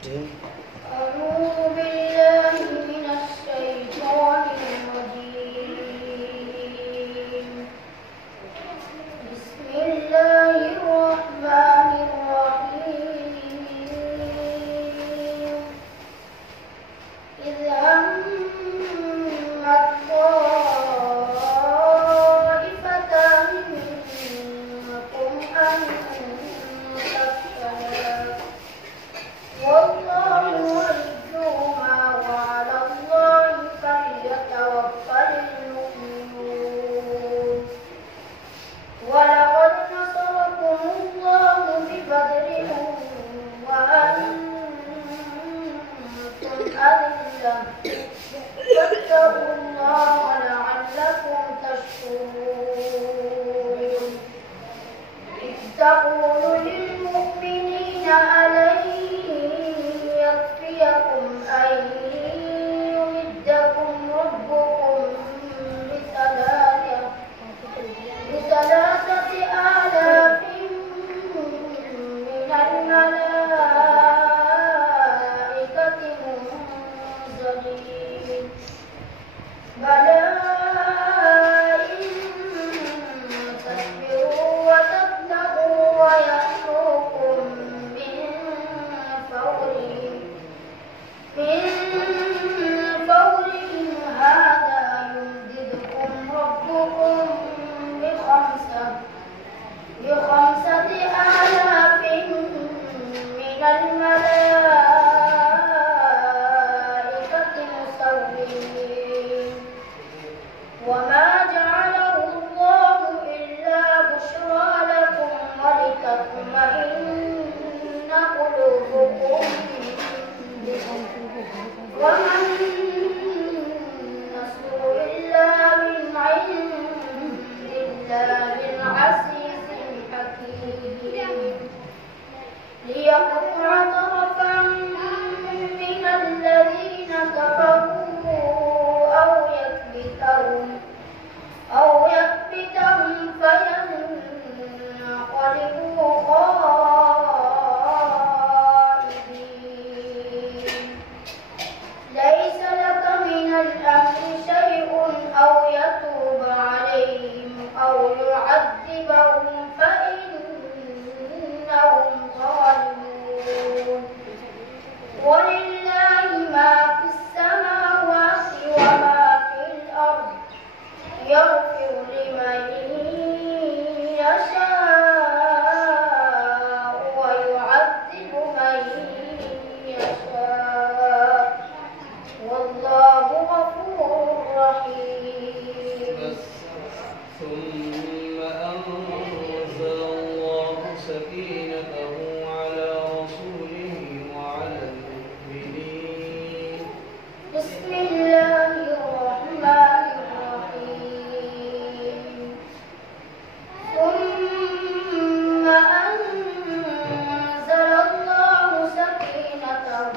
أعوذ بالله من الشيطان الرجيم. بسم الله الرحمن الرحيم. إذ همت طائفتان منكم أن تفشلا والله وليهما وعلى الله فليتوكل المؤمنون. ولقد نصركم الله ببدر وأنتم أذلة فاتقوا الله لعلكم تشكرون. إذ تقول للمؤمنين ألن يكفيكم أن يمدكم ربكم بثلاثة آلاف من الملائكة منزلين. بلى إن تصبروا وتتقوا ويأتوكم من فورهم هذا يمددكم ربكم بخمسة آلاف من الملائكة مسومين. وما جعله الله إلا بشرى لكم ولتطمئن قلوبكم به. وما النصر إلا من عند الله العزيز الحكيم. ليقطع طرفا من الذين كفروا أو يكبتهم فينقلبوا خائبين. ليس لك من الأمر شيء أو يتوب عليهم أو يعذبهم فإنهم ظالمون. ولله ما في السماوات وما في الأرض يغفر لمن يشاء ويعذب من يشاء والله غفور رحيم. ثم أنزل الله سكينته على رسوله وعلى المؤمنين. بسم الله الرحمن الرحيم. ثم أنزل الله سكينته